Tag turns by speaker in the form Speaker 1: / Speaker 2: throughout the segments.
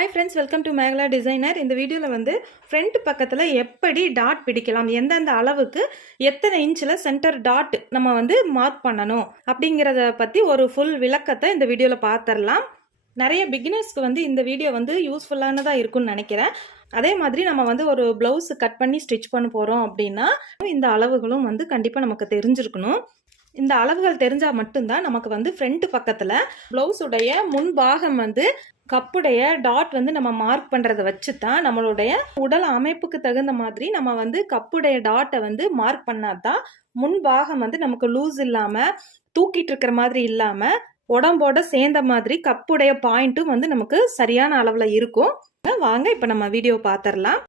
Speaker 1: Hi friends welcome to Megala designer இந்த வீடியோவில் வந்து ஃப்ரண்ட் பக்கத்தில் எப்படி டாட் பிடிக்கலாம் எந்தெந்த அளவுக்கு எத்தனை இன்ச்சில் சென்டர் டாட் நம்ம வந்து மார்க் பண்ணணும் அப்படிங்கிறத பற்றி ஒரு ஃபுல் விளக்கத்தை இந்த வீடியோவில் பார்த்துடலாம் நிறைய பிகினர்ஸ்க்கு வந்து இந்த வீடியோ வந்து யூஸ்ஃபுல்லானதாக இருக்கும்னு நினைக்கிறேன். அதே மாதிரி நம்ம வந்து ஒரு ப்ளவுஸ் கட் பண்ணி ஸ்டிச் பண்ண போகிறோம் அப்படின்னா இந்த அளவுகளும் வந்து கண்டிப்பாக நமக்கு தெரிஞ்சிருக்கணும். இந்த அளவுகள் தெரிஞ்சால் மட்டும்தான் நமக்கு வந்து ஃப்ரண்ட் பக்கத்தில் ப்ளவுஸுடைய முன் பாகம் வந்து கப்புடைய டாட் வந்து நம்ம மார்க் பண்ணுறதை வச்சு தான் நம்மளுடைய உடல் அமைப்புக்கு தகுந்த மாதிரி நம்ம வந்து கப்புடைய டாட்டை வந்து மார்க் பண்ணாதான் முன் பாகம் வந்து நமக்கு லூஸ் இல்லாமல் தூக்கிட்டு இருக்கிற மாதிரி இல்லாமல் உடம்போட சேர்ந்த மாதிரி கப்புடைய பாயிண்ட்டும் வந்து நமக்கு சரியான அளவில் இருக்கும். வாங்க இப்போ நம்ம வீடியோ பார்த்துடலாம்.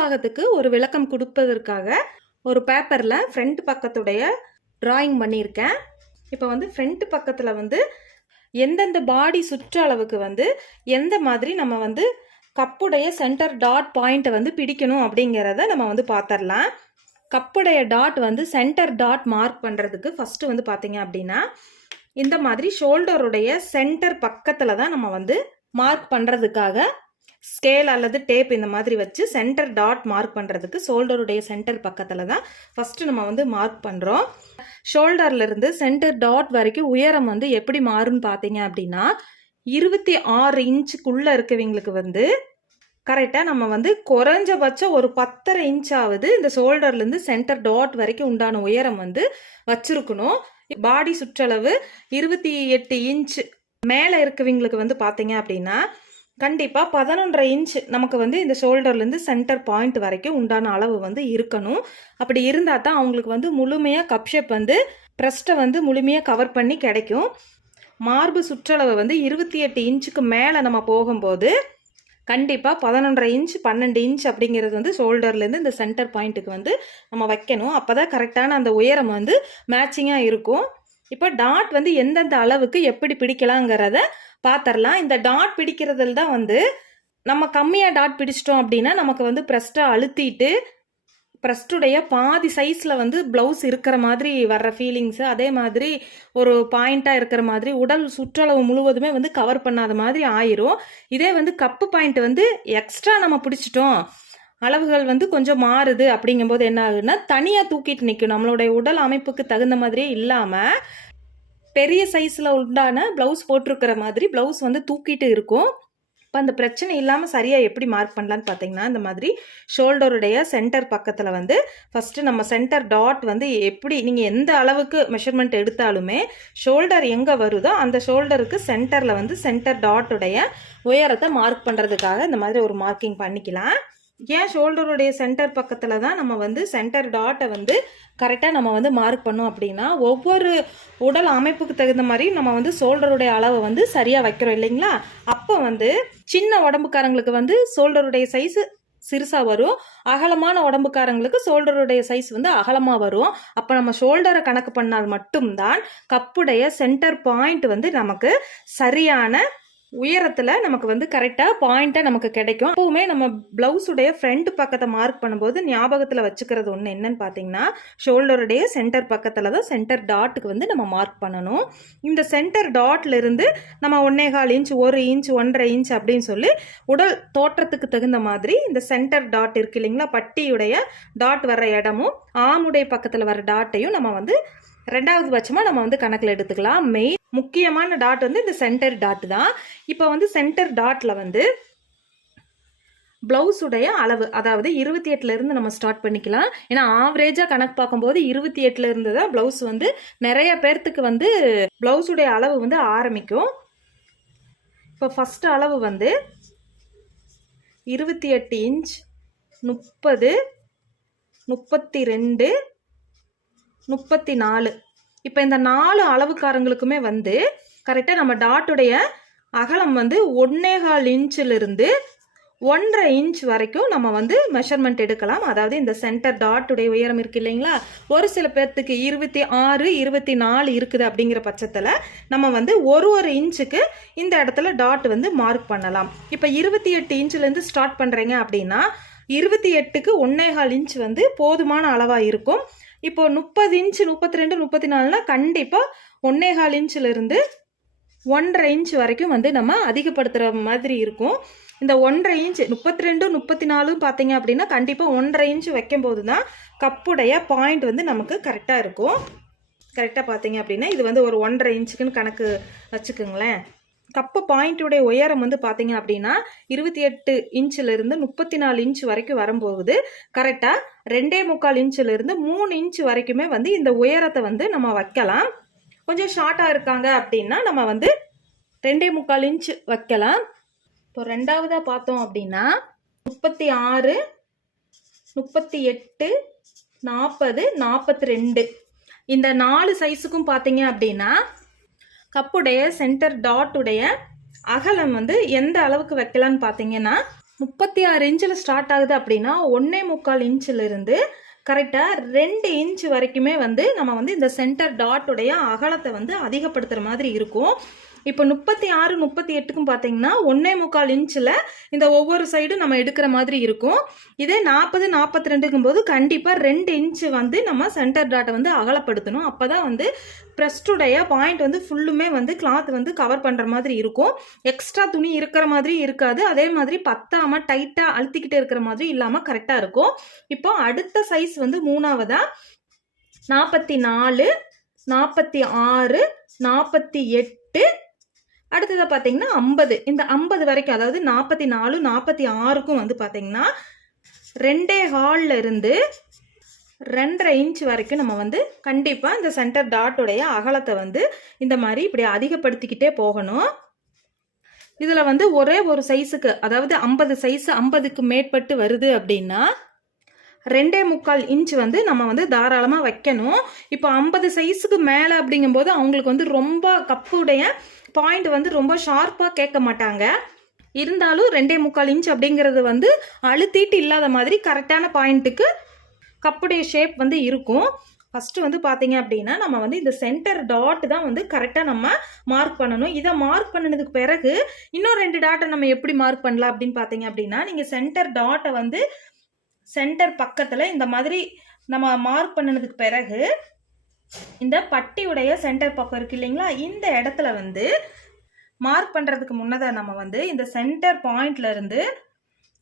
Speaker 1: பாகத்துக்கு ஒரு விளக்கம் கொடுப்பதற்காக ஒரு பேப்பரில் ஃப்ரண்ட் பக்கத்துடைய ட்ராயிங் பண்ணியிருக்கேன். இப்போ வந்து ஃப்ரண்ட் பக்கத்தில் வந்து எந்தெந்த பாடி சுற்றளவுக்கு வந்து எந்த மாதிரி நம்ம வந்து கப்புடைய சென்டர் டாட் பாயிண்ட்டை வந்து பிடிக்கணும் அப்படிங்கிறத நம்ம வந்து பார்த்துடலாம் கப்புடைய டாட் வந்து சென்டர் டாட் மார்க் பண்ணுறதுக்கு ஃபஸ்ட்டு வந்து பார்த்தீங்க அப்படின்னா இந்த மாதிரி ஷோல்டருடைய சென்டர் பக்கத்தில் தான் நம்ம வந்து மார்க் பண்ணுறதுக்காக ஸ்கேல் அல்லது டேப் இந்த மாதிரி வச்சு சென்டர் டாட் மார்க் பண்ணுறதுக்கு ஷோல்டருடைய சென்டர் பக்கத்தில் தான் ஃபஸ்ட்டு நம்ம வந்து மார்க் பண்ணுறோம் ஷோல்டர்லேருந்து சென்டர் டாட் வரைக்கும் உயரம் வந்து எப்படி மாறும்னு பார்த்தீங்க அப்படின்னா இருபத்தி ஆறு இன்ச்சுக்குள்ளே இருக்கவங்களுக்கு வந்து கரெக்டாக நம்ம வந்து குறைஞ்சபட்சம் ஒரு பத்தரை இன்ச்சாவது இந்த ஷோல்டர்லேருந்து சென்டர் டாட் வரைக்கும் உண்டான உயரம் வந்து வச்சுருக்கணும். பாடி சுற்றளவு இருபத்தி எட்டு இன்ச் மேலே இருக்கவங்களுக்கு வந்து பார்த்தீங்க அப்படின்னா கண்டிப்பாக பதினொன்றரை இன்ச் நமக்கு வந்து இந்த ஷோல்டர்லேருந்து சென்டர் பாயிண்ட் வரைக்கும் உண்டான அளவு வந்து இருக்கணும். அப்படி இருந்தால் தான் அவங்களுக்கு வந்து முழுமையாக கப் ஷேப் வந்து ப்ரெஸ்ட்டை வந்து முழுமையாக கவர் பண்ணி கிடைக்கும். மார்பு சுற்றளவு வந்து இருபத்தி எட்டு இன்ச்சுக்கு மேலே நம்ம போகும்போது கண்டிப்பாக பதினொன்றரை இன்ச் பன்னெண்டு இன்ச் அப்படிங்கிறது வந்து ஷோல்டர்லேருந்து இந்த சென்டர் பாயிண்ட்டுக்கு வந்து நம்ம வைக்கணும். அப்போ தான் கரெக்டான அந்த உயரம் வந்து மேட்சிங்காக இருக்கும். இப்போ டாட் வந்து எந்தெந்த அளவுக்கு எப்படி பிடிக்கலாங்கிறத பார்த்துடலாம் இந்த டாட் பிடிக்கிறதுல தான் வந்து நம்ம கம்மியாக டாட் பிடிச்சிட்டோம் அப்படின்னா நமக்கு வந்து ப்ரெஸ்ட்டை அழுத்திட்டு ப்ரெஸ்டுடைய பாதி சைஸில் வந்து ப்ளவுஸ் இருக்கிற மாதிரி வர்ற ஃபீலிங்ஸு அதே மாதிரி ஒரு பாயிண்ட்டாக இருக்கிற மாதிரி உடல் சுற்றளவு முழுவதுமே வந்து கவர் பண்ணாத மாதிரி ஆயிரும். இதே வந்து கப்பு பாயிண்ட் வந்து எக்ஸ்ட்ரா நம்ம பிடிச்சிட்டோம். அளவுகள் வந்து கொஞ்சம் மாறுது அப்படிங்கும்போது என்ன ஆகுதுன்னா தனியாக தூக்கிட்டு நிற்கும் நம்மளுடைய உடல் அமைப்புக்கு தகுந்த மாதிரியே இல்லாமல் பெரிய சைஸில் உண்டான ப்ளவுஸ் போட்டிருக்கிற மாதிரி ப்ளவுஸ் வந்து தூக்கிட்டு இருக்கும். இப்போ அந்த பிரச்சனை இல்லாமல் சரியாக எப்படி மார்க் பண்ணலான்னு பார்த்தீங்கன்னா இந்த மாதிரி ஷோல்டருடைய சென்டர் பக்கத்தில் வந்து ஃபஸ்ட்டு நம்ம சென்டர் டாட் வந்து எப்படி நீங்கள் எந்த அளவுக்கு மெஷர்மெண்ட் எடுத்தாலுமே ஷோல்டர் எங்கே வருதோ அந்த ஷோல்டருக்கு சென்டரில் வந்து சென்டர் டாட்டுடைய உயரத்தை மார்க் பண்ணுறதுக்காக இந்த மாதிரி ஒரு மார்க்கிங் பண்ணிக்கலாம். ஏன் ஷோல்டருடைய சென்டர் பக்கத்தில் தான் நம்ம வந்து சென்டர் டாட்டை வந்து கரெக்டாக நம்ம வந்து மார்க் பண்ணோம் அப்படின்னா ஒவ்வொரு உடல் அமைப்புக்கு தகுந்த மாதிரி நம்ம வந்து ஷோல்டருடைய அளவை வந்து சரியாக வைக்கிறோம் இல்லைங்களா? அப்போ வந்து சின்ன உடம்புக்காரங்களுக்கு வந்து ஷோல்டருடைய சைஸு சிறுசாக வரும். அகலமான உடம்புக்காரங்களுக்கு ஷோல்டருடைய சைஸ் வந்து அகலமாக வரும். அப்போ நம்ம ஷோல்டரை கணக்கு பண்ணால் மட்டும்தான் கப்புடைய சென்டர் பாயிண்ட் வந்து நமக்கு சரியான உயரத்தில் நமக்கு வந்து கரெக்டாக பாயிண்ட்டாக நமக்கு கிடைக்கும். எப்பவுமே நம்ம ப்ளவுஸுடைய ஃப்ரண்ட் பக்கத்தை மார்க் பண்ணும்போது ஞாபகத்தில் வச்சுக்கிறது ஒன்று என்னன்னு பார்த்தீங்கன்னா ஷோல்டருடைய சென்டர் பக்கத்தில் தான் சென்டர் டாட்டுக்கு வந்து நம்ம மார்க் பண்ணணும். இந்த சென்டர் டாட்ல இருந்து நம்ம ஒன்னே கால் இன்ச் ஒரு இன்ச் ஒன்றரை இன்ச் அப்படின்னு சொல்லி உடல் தோற்றத்துக்கு தகுந்த மாதிரி இந்த சென்டர் டாட் இருக்கு இல்லைங்களா? பட்டியுடைய டாட் வர்ற இடமும் ஆமுடைய பக்கத்தில் வர டாட்டையும் நம்ம வந்து ரெண்டாவது பட்சமாக நம்ம வந்து கணக்கில் எடுத்துக்கலாம். மெயின் முக்கியமான டாட் வந்து இந்த சென்டர் டாட் தான். இப்போ வந்து சென்டர் டாட்டில் வந்து ப்ளவுஸுடைய அளவு அதாவது இருபத்தி எட்டுலேருந்து நம்ம ஸ்டார்ட் பண்ணிக்கலாம். ஏன்னா ஆவரேஜாக கணக்கு பார்க்கும்போது இருபத்தி எட்டுலேருந்து தான் ப்ளவுஸ் வந்து நிறைய பேர்த்துக்கு வந்து ப்ளவுஸுடைய அளவு வந்து ஆரம்பிக்கும். இப்போ ஃபஸ்ட் அளவு வந்து இருபத்தி எட்டு இன்ச் முப்பது முப்பத்தி ரெண்டு முப்பத்தி நாலு இப்போ இந்த நாலு அளவுக்காரங்களுக்குமே வந்து கரெக்டாக நம்ம டாட்டுடைய அகலம் வந்து ஒன்னேகால் இன்ச்சிலிருந்து ஒன்றரை இன்ச் வரைக்கும் நம்ம வந்து மெஷர்மெண்ட் எடுக்கலாம். அதாவது இந்த சென்டர் டாட்டுடைய உயரம் இருக்கு இல்லைங்களா? ஒரு சில பேர்த்துக்கு இருபத்தி ஆறு இருபத்தி நாலு இருக்குது அப்படிங்கிற பட்சத்தில் நம்ம வந்து ஒரு ஒரு இன்ச்சுக்கு இந்த இடத்துல டாட் வந்து மார்க் பண்ணலாம். இப்போ இருபத்தி எட்டு இன்ச்சிலேருந்து ஸ்டார்ட் பண்ணுறீங்க அப்படின்னா இருபத்தி எட்டுக்கு ஒன்னேகால் இன்ச் வந்து போதுமான அளவாக இருக்கும். இப்போ முப்பது இன்ச் முப்பத்தி ரெண்டு முப்பத்தி நாலுனா கண்டிப்பாக ஒன்னேகால் கால் இருந்து ஒன்றரை இன்ச் வரைக்கும் வந்து நம்ம அதிகப்படுத்துகிற மாதிரி இருக்கும். இந்த ஒன்றரை இன்ச் முப்பத்தி ரெண்டு முப்பத்தி நாலும் பார்த்தீங்க அப்படின்னா கண்டிப்பாக ஒன்றரை இன்ச் வைக்கும்போது தான் கப்புடைய பாயிண்ட் வந்து நமக்கு கரெக்டாக இருக்கும். கரெக்டாக பார்த்தீங்க அப்படின்னா இது வந்து ஒரு ஒன்றரை இன்ச்சுக்குன்னு கணக்கு வச்சுக்கோங்களேன். கப்பு பாயிண்ட்டுடைய உயரம் வந்து பார்த்தீங்க அப்படின்னா இருபத்தி எட்டு இன்ச்சிலிருந்து முப்பத்தி நாலு இன்ச் வரைக்கும் வரும்போது கரெக்டாக ரெண்டே முக்கால் இன்ச்சிலிருந்து மூணு இன்ச் வரைக்குமே வந்து இந்த உயரத்தை வந்து நம்ம வைக்கலாம். கொஞ்சம் ஷார்ட்டாக இருக்காங்க அப்படின்னா நம்ம வந்து ரெண்டே முக்கால் இன்ச் வைக்கலாம். இப்போ ரெண்டாவதாக பார்த்தோம் அப்படின்னா முப்பத்தி ஆறு முப்பத்தி எட்டு நாற்பது நாற்பத்தி ரெண்டு. இந்த நாலு சைஸுக்கும் பார்த்தீங்க அப்படின்னா கப்புடைய சென்டர் டாட்டுடைய அகலம் வந்து எந்த அளவுக்கு வைக்கலான்னு பார்த்தீங்கன்னா முப்பத்தி ஆறு இன்ச்சில் ஸ்டார்ட் ஆகுது அப்படின்னா ஒன்றே முக்கால் இன்ச்சில் இருந்து கரெக்டாக ரெண்டு இன்ச் வரைக்குமே வந்து நம்ம வந்து இந்த சென்டர் டாட்டுடைய அகலத்தை வந்து அதிகப்படுத்துகிற மாதிரி இருக்கும். இப்போ முப்பத்தி ஆறு முப்பத்தி எட்டுக்கும் பார்த்தீங்கன்னா ஒன்றே முக்கால் இன்ச்சில் இந்த ஒவ்வொரு சைடும் நம்ம எடுக்கிற மாதிரி இருக்கும். இதே நாற்பது நாற்பத்தி ரெண்டுக்கும் போது கண்டிப்பாக ரெண்டு இன்ச்சு வந்து நம்ம சென்டர் டாட்டை வந்து அகலப்படுத்தணும். அப்போ தான் வந்து ப்ரெஸ்டுடைய பாயிண்ட் வந்து ஃபுல்லுமே வந்து கிளாத் வந்து கவர் பண்ணுற மாதிரி இருக்கும். எக்ஸ்ட்ரா துணி இருக்கிற மாதிரி இருக்காது. அதே மாதிரி பத்தாமல் டைட்டாக அழுத்திக்கிட்டே இருக்கிற மாதிரி இல்லாமல் கரெக்டாக இருக்கும். இப்போ அடுத்த சைஸ் வந்து மூணாவதாக நாற்பத்தி நாலு நாற்பத்தி ஆறு நாற்பத்தி எட்டு அடுத்ததாக பார்த்தீங்கன்னா ஐம்பது. இந்த ஐம்பது வரைக்கும் அதாவது நாற்பத்தி நாலு நாற்பத்தி ஆறுக்கும் வந்து பார்த்தீங்கன்னா ரெண்டே ஹாலில் இருந்து ரெண்டரை இன்ச் வரைக்கும் நம்ம வந்து கண்டிப்பாக இந்த சென்டர் டாட்டுடைய அகலத்தை வந்து இந்த மாதிரி இப்படி அதிகப்படுத்திக்கிட்டே போகணும். இதில் வந்து ஒரே ஒரு சைஸுக்கு அதாவது ஐம்பது சைஸ் ஐம்பதுக்கு மேற்பட்டு வருது அப்படின்னா ரெண்டே முக்கால் இன்ச் வந்து நம்ம வந்து தாராளமாக வைக்கணும். இப்போ ஐம்பது சைஸுக்கு மேலே அப்படிங்கும்போது அவங்களுக்கு வந்து ரொம்ப கப்புடைய பாயிண்ட் வந்து ரொம்ப ஷார்ப்பாக கேட்க மாட்டாங்க. இருந்தாலும் ரெண்டே முக்கால் இன்ச் அப்படிங்கிறது வந்து அழுத்திட்டு இல்லாத மாதிரி கரெக்டான பாயிண்ட்டுக்கு கப்புடைய ஷேப் வந்து இருக்கும். ஃபஸ்ட்டு வந்து பார்த்தீங்க அப்படின்னா நம்ம வந்து இந்த சென்டர் டாட் தான் வந்து கரெக்டாக நம்ம மார்க் பண்ணணும். இதை மார்க் பண்ணினதுக்கு பிறகு இன்னும் ரெண்டு டாட்டை நம்ம எப்படி மார்க் பண்ணலாம் அப்படின்னு பார்த்தீங்க அப்படின்னா நீங்கள் சென்டர் டாட்டை வந்து சென்டர் பக்கத்தில் இந்த மாதிரி நம்ம மார்க் பண்ணினதுக்கு பிறகு இந்த பட்டியுடைய சென்டர் பக்கம் இருக்கு இல்லைங்களா? இந்த இடத்துல வந்து மார்க் பண்ணுறதுக்கு முன்னதாக நம்ம வந்து இந்த சென்டர் பாயிண்ட்லேருந்து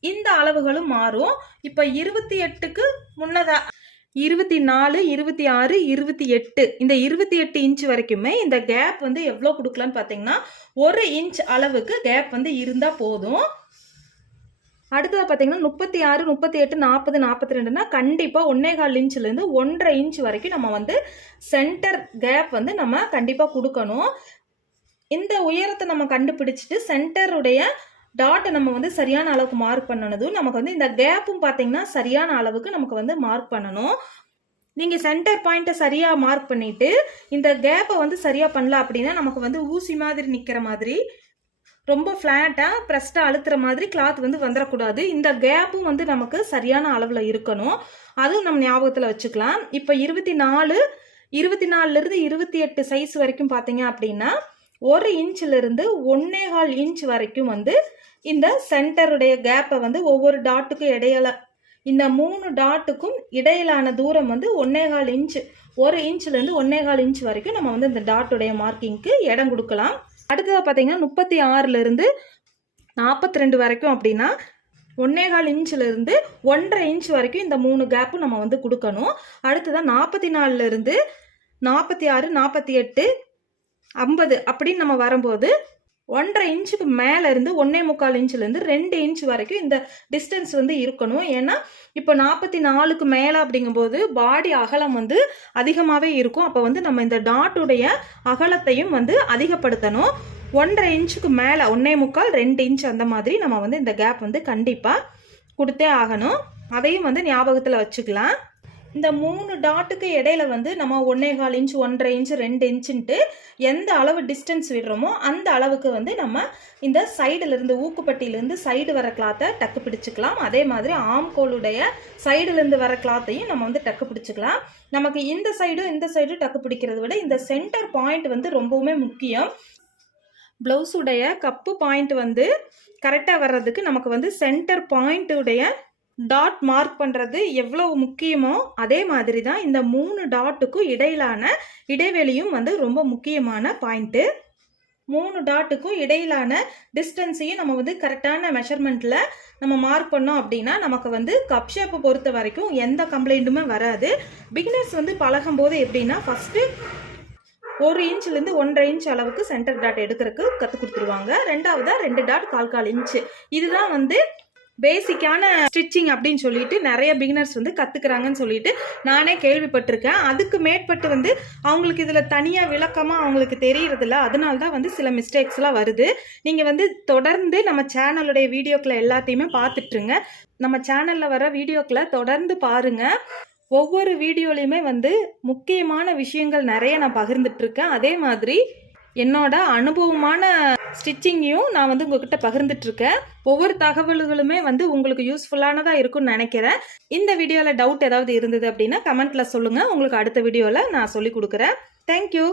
Speaker 1: இந்த அளவுகளும் மாறும். இப்போ இருபத்தி எட்டுக்கு முன்னதாக இருபத்தி நாலு இருபத்தி ஆறு இருபத்தி எட்டு. இந்த இருபத்தி எட்டு இன்ச் வரைக்குமே இந்த கேப் வந்து எவ்வளோ கொடுக்கலான்னு பார்த்தீங்கன்னா ஒரு இன்ச் அளவுக்கு கேப் வந்து இருந்தால் போதும். அடுத்தது பார்த்தீங்கன்னா முப்பத்தி ஆறு முப்பத்தி எட்டு நாற்பது நாற்பத்தி ரெண்டுனா கண்டிப்பாக ஒன்னே கால் இன்ச்லேருந்து ஒன்றரை இன்ச் வரைக்கும் நம்ம வந்து சென்டர் கேப் வந்து நம்ம கண்டிப்பாக கொடுக்கணும். இந்த உயரத்தை நம்ம கண்டுபிடிச்சிட்டு சென்டருடைய டாட்டை நம்ம வந்து சரியான அளவுக்கு மார்க் பண்ணனதும் நமக்கு வந்து இந்த கேப்பும் பார்த்தீங்கன்னா சரியான அளவுக்கு நமக்கு வந்து மார்க் பண்ணணும். நீங்கள் சென்டர் பாயிண்ட்டை சரியாக மார்க் பண்ணிவிட்டு இந்த கேப்பை வந்து சரியாக பண்ணல அப்படின்னா நமக்கு வந்து ஊசி மாதிரி நிற்கிற மாதிரி ரொம்ப ஃப்ளாட்டாக ப்ரெஸ்ட்டாக அழுத்துற மாதிரி கிளாத் வந்து வந்துடக்கூடாது இந்த கேப்பும் வந்து நமக்கு சரியான அளவில் இருக்கணும். அதுவும் நம்ம ஞாபகத்தில் வச்சுக்கலாம். இப்போ இருபத்தி நாலு இருபத்தி நாலுலேருந்து இருபத்தி எட்டு சைஸ் வரைக்கும் பார்த்தீங்க அப்படின்னா ஒரு இன்ச்சிலிருந்து ஒன்னே கால் இன்ச் வரைக்கும் வந்து இந்த சென்டருடைய கேப்பை வந்து ஒவ்வொரு டாட்டுக்கும் இடையில இந்த மூணு டாட்டுக்கும் இடையிலான தூரம் வந்து ஒன்னே கால் இன்ச் ஒரு இன்ச்லேருந்து ஒன்னே கால் இன்ச் வரைக்கும் நம்ம வந்து இந்த டாட்டுடைய மார்க்கிங்க்கு இடம் கொடுக்கலாம். அடுத்ததாக பார்த்தீங்கன்னா முப்பத்தி ஆறுலேருந்து நாற்பத்தி ரெண்டு வரைக்கும் அப்படின்னா ஒன்னேகால் இன்ச்சிலேருந்து ஒன்றரை இன்ச் வரைக்கும் இந்த மூணு கேப்பும் நம்ம வந்து கொடுக்கணும். அடுத்ததாக நாற்பத்தி நாலுலேருந்து நாற்பத்தி ஆறு நாற்பத்தி எட்டு ஐம்பது அப்படின்னு நம்ம வரும்போது ஒன்றரை இன்ச்சுக்கு மேலே இருந்து ஒன்றே முக்கால் இன்ச்சுலேருந்து ரெண்டு இன்ச் வரைக்கும் இந்த டிஸ்டன்ஸ் வந்து இருக்கணும். ஏன்னா இப்போ நாற்பத்தி நாலுக்கு மேலே அப்படிங்கும்போது பாடி அகலம் வந்து அதிகமாகவே இருக்கும். அப்போ வந்து நம்ம இந்த டாட்டுடைய அகலத்தையும் வந்து அதிகப்படுத்தணும். ஒன்றரை இன்ச்சுக்கு மேலே ஒன்றே முக்கால் ரெண்டு இன்ச் அந்த மாதிரி நம்ம வந்து இந்த கேப் வந்து கண்டிப்பாக கொடுத்தே ஆகணும். அதையும் வந்து ஞாபகத்தில் வச்சுக்கலாம். இந்த மூணு டாட்டுக்கு இடையில வந்து நம்ம ஒன்றே கால் இன்ச் ஒன்றரை இன்ச் ரெண்டு இன்ச்சுன்ட்டு எந்த அளவு டிஸ்டன்ஸ் விடுறோமோ அந்த அளவுக்கு வந்து நம்ம இந்த சைடுலேருந்து ஊக்குப்பட்டியிலேருந்து சைடு வர கிளாத்தை டக்கு பிடிச்சிக்கலாம். அதே மாதிரி ஆம்கோலுடைய சைடுலேருந்து வர கிளாத்தையும் நம்ம வந்து டக்கு பிடிச்சிக்கலாம். நமக்கு இந்த சைடும் இந்த சைடும் டக்கு பிடிக்கிறத விட இந்த சென்டர் பாயிண்ட் வந்து ரொம்பவுமே முக்கியம். ப்ளவுஸுடைய கப்பு பாயிண்ட் வந்து கரெக்டாக வர்றதுக்கு நமக்கு வந்து சென்டர் பாயிண்ட்டுடைய டாட் மார்க் பண்ணுறது எவ்வளவு முக்கியமோ அதே மாதிரி தான் இந்த மூணு டாட்டுக்கும் இடையிலான இடைவெளியும் வந்து ரொம்ப முக்கியமான பாயிண்ட்டு மூணு டாட்டுக்கும் இடையிலான டிஸ்டன்ஸையும் நம்ம வந்து கரெக்டான மெஷர்மெண்ட்டில் நம்ம மார்க் பண்ணோம் அப்படின்னா நமக்கு வந்து கப் ஷேப்பை பொறுத்த வரைக்கும் எந்த கம்ப்ளைண்ட்டுமே வராது. பிகினர்ஸ் வந்து பழகும் போது எப்படின்னா ஃபஸ்ட்டு ஒரு இன்ச்லேருந்து ஒன்றரை இன்ச் அளவுக்கு சென்டர் டாட் எடுக்கிறதுக்கு கற்றுக் கொடுத்துருவாங்க. ரெண்டாவதா ரெண்டு டாட் கால் கால் இன்ச்சு இதுதான் வந்து பேசிக்கான ஸ்டிச்சிங் அப்படின்னு சொல்லிட்டு நிறைய பிகினர்ஸ் வந்து கற்றுக்குறாங்கன்னு சொல்லிட்டு நானே கேள்விப்பட்டிருக்கேன். அதுக்கு மேற்பட்டு வந்து அவங்களுக்கு இதில் தனியாக விளக்கமாக அவங்களுக்கு தெரியறதில்ல. அதனால தான் வந்து சில மிஸ்டேக்ஸ்லாம் வருது. நீங்கள் வந்து தொடர்ந்து நம்ம சேனலுடைய வீடியோக்களை எல்லாத்தையுமே பார்த்துட்ருங்க நம்ம சேனலில் வர வீடியோக்களை தொடர்ந்து பாருங்கள் ஒவ்வொரு வீடியோலையுமே வந்து முக்கியமான விஷயங்கள் நிறைய நான் பகிர்ந்துட்டு இருக்கேன் அதே மாதிரி என்னோட அனுபவமான ஸ்டிச்சிங்கையும் நான் வந்து உங்ககிட்ட பகிர்ந்துட்டுருக்கேன் ஒவ்வொரு தகவல்களுமே வந்து உங்களுக்கு யூஸ்ஃபுல்லானதாக இருக்கும்னு நினைக்கிறேன். இந்த வீடியோவில் டவுட் ஏதாவது இருந்தது அப்படின்னா கமெண்ட்டில் சொல்லுங்கள் உங்களுக்கு அடுத்த வீடியோவில் நான் சொல்லி கொடுக்குறேன். தேங்க்யூ